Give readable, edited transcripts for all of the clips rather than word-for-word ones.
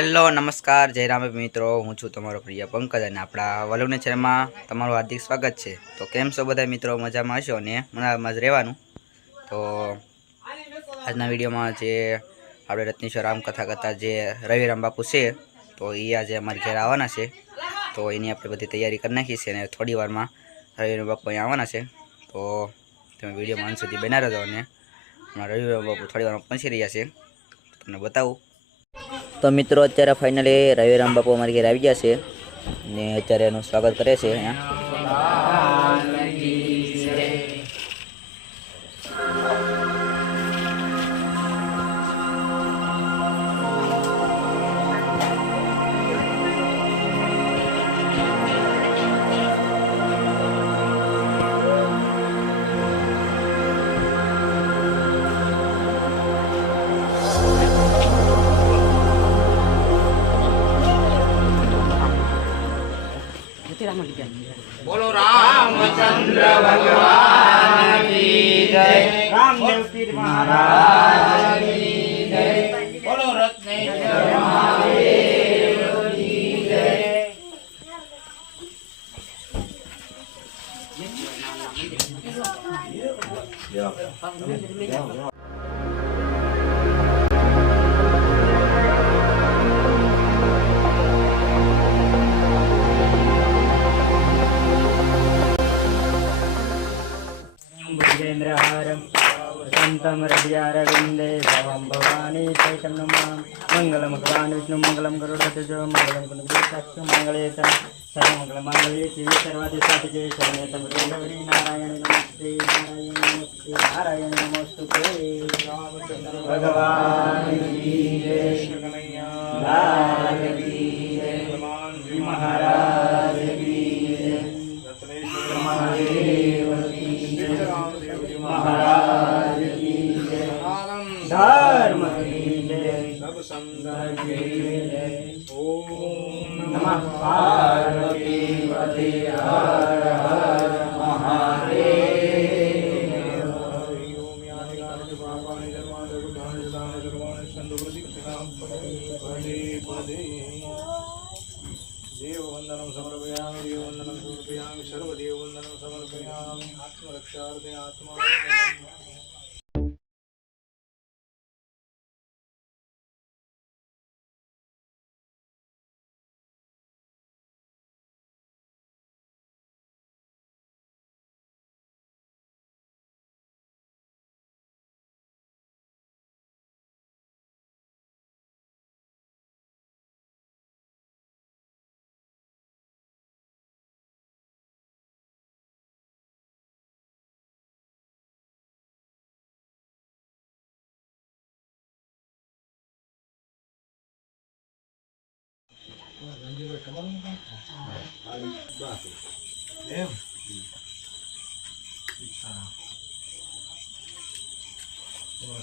Hello નમસ્કાર જય રામ મિત્રો, હું છું તમારો પ્રિય પંકજ અને આપણા વલુને ચેનલમાં તમારું હાર્દિક સ્વાગત છે। તો કેમ છો બધા મિત્રો? મજામાં હશો ને? મજામાં જ રહેવાનું। તો આજના વિડીયોમાં જે આપણે રત્નેશ્વર રામકથા કરતા જે રવિરામ બાપુ છે, તો એ આજે અમારી ઘેર આવવાના છે। તો એની આપણે બધી તૈયારી કરી નાખી છે અને થોડી વારમાં રવિરામ બાપુ અહીંયા આવવાના છે। તો તમે વિડીયોમાં અંત સુધી બના રહેજો અને રવિરામ બાપુ થોડી વારમાં પહોંચી રહ્યા છે, તમને બતાવું। તો મિત્રો અત્યારે ફાઇનલી રવિરામ બાપુ અમારી ઘરે આવી ગયા છે ને અત્યારે એનું સ્વાગત કરે છે અહીંયા। बोलो रामचंद्र भगवान की जय, रामदेव पीर महाराज की जय, बोलो रत्नेश्वर महादेव की जय। भुजेन्द्रहारं वसन्तं हृदयारविन्दे भवं भवानी चैतं नमामि। मङ्गलं भगवान् विष्णु मङ्गलं गरुडध्वज मङ्गलं कुलदेशाक्ष मङ्गलेशं सर्वमङ्गलमाङ्गल्ये शिवे सर्वादिसाधिके शरण्ये त्र्यम्बके गौरी नारायणे नमस्ते नारायणे नमस्ते नारायणे नमोस्तुते। भगवान की जय, लाल की जय, हनुमान जी महाराज की जय, रत्नेश्वर महादेव महाराज की जय, धर्म की जय, सब संत की जय। ओम नमः पार्वती पते हर हर महादेव। ओम यानि गानि पापानि धर्मानि बुद्धानि सदानि सर्वाणि सन्तु प्रतिष्ठितां पदे पदे। देववन्दनं समर्पयामि, देववन्दनं समर्पयामि, सर्वदेववन्दनं समर्पयामि। आत्मरक्षार्थे आत्मा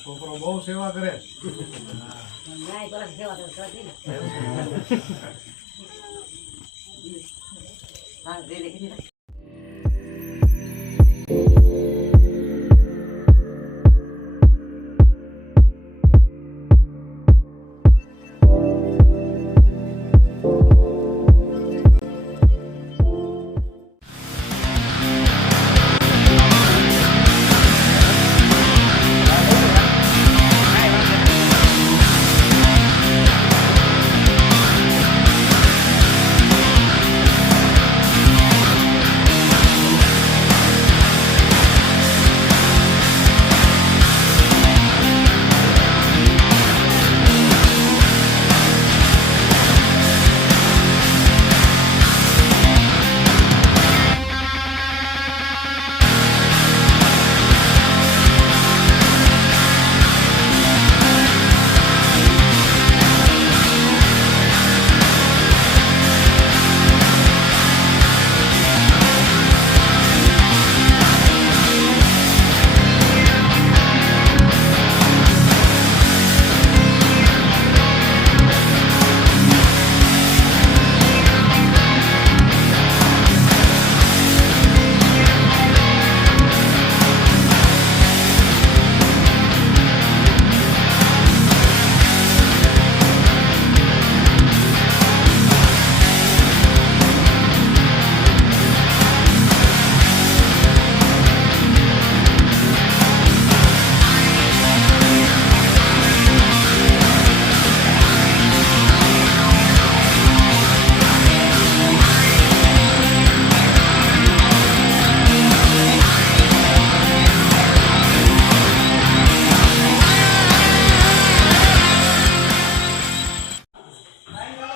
છોકરો બહુ સેવા કરે।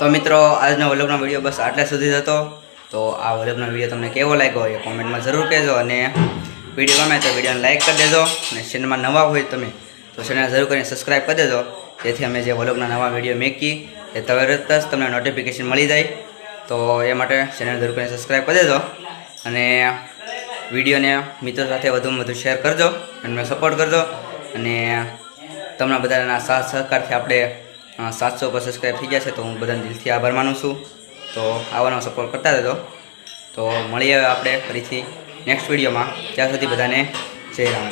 તો મિત્રો આજનો વ્લોગનો વિડીયો બસ આટલા સુધી જ હતો. તો આ વ્લોગનો વિડીયો તમને કેવો લાગ્યો એ કોમેન્ટમાં જરૂર કહેજો, અને વિડીયો ગમે તો વિડીયોને લાઇક કરી દેજો, અને ચેનલમાં નવા હોય તમે તો ચેનલ જરૂર કરીને સબસ્ક્રાઈબ કરી દેજો, જેથી અમે જે વ્લોગના નવા વિડીયો મેકીએ એ તરત જ તમને નોટિફિકેશન મળી જાય. તો એ માટે ચેનલ જરૂર કરીને સબસ્ક્રાઈબ કરી દેજો, અને વિડીયોને મિત્રો સાથે વધુમાં વધુ શેર કરજો અને મને સપોર્ટ કરજો. અને તમને બધાના સાથ સહકારથી આપણે 700 પર સબસ્ક્રાઈબ થઈ ગયા છે, તો હું બધાને દિલથી આભાર માનું છું. તો આવવાનો સપોર્ટ કરતા રહેજો. તો મળીએ આપણે ફરીથી નેક્સ્ટ વિડીયોમાં. ત્યાં સુધી બધાને જય રામ.